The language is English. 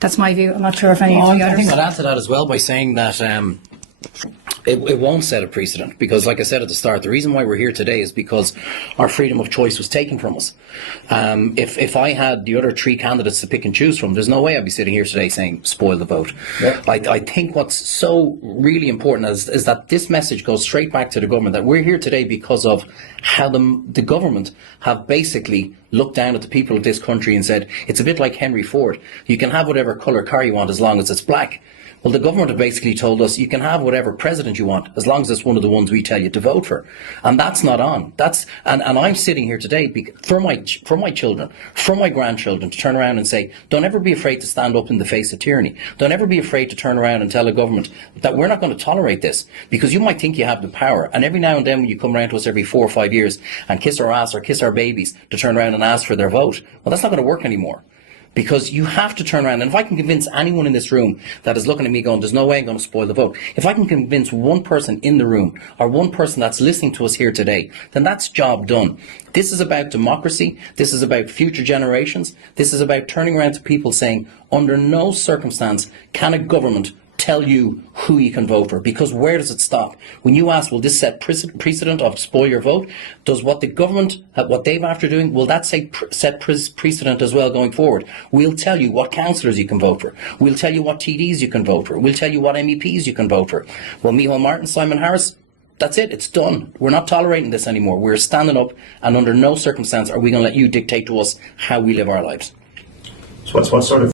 That's my view. I'm not sure if any of the I think others. I'd add to that as well by saying that it won't set a precedent, because, like I said at the start, the reason why we're here today is because our freedom of choice was taken from us. If I had the other three candidates to pick and choose from, there's no way I'd be sitting here today saying spoil the vote. Yeah. I think what's so really important is that this message goes straight back to the government, that we're here today because of how the government have basically looked down at the people of this country and said, it's a bit like Henry Ford. You can have whatever colour car you want as long as it's black. Well, the government have basically told us you can have whatever president you want as long as it's one of the ones we tell you to vote for, and that's not on. And I'm sitting here today for my children, for my grandchildren, to turn around and say, don't ever be afraid to stand up in the face of tyranny. Don't ever be afraid to turn around and tell a government that we're not going to tolerate this, because you might think you have the power, and every now and then when you come around to us every 4 or 5 years and kiss our ass or kiss our babies to turn around and ask for their vote, well, that's not going to work anymore. Because you have to turn around, and if I can convince anyone in this room that is looking at me going, there's no way I'm going to spoil the vote, if I can convince one person in the room or one person that's listening to us here today, then that's job done. This is about democracy. This is about future generations. This is about turning around to people saying, under no circumstance can a government tell you who you can vote for, because where does it stop? When you ask, will this set precedent of spoil your vote? Does what the government, what they've after doing, will that set precedent as well going forward? We'll tell you what councillors you can vote for. We'll tell you what TDs you can vote for. We'll tell you what MEPs you can vote for. Well, Micheál Martin, Simon Harris, that's it, it's done. We're not tolerating this anymore. We're standing up, and under no circumstance are we going to let you dictate to us how we live our lives. So what sort of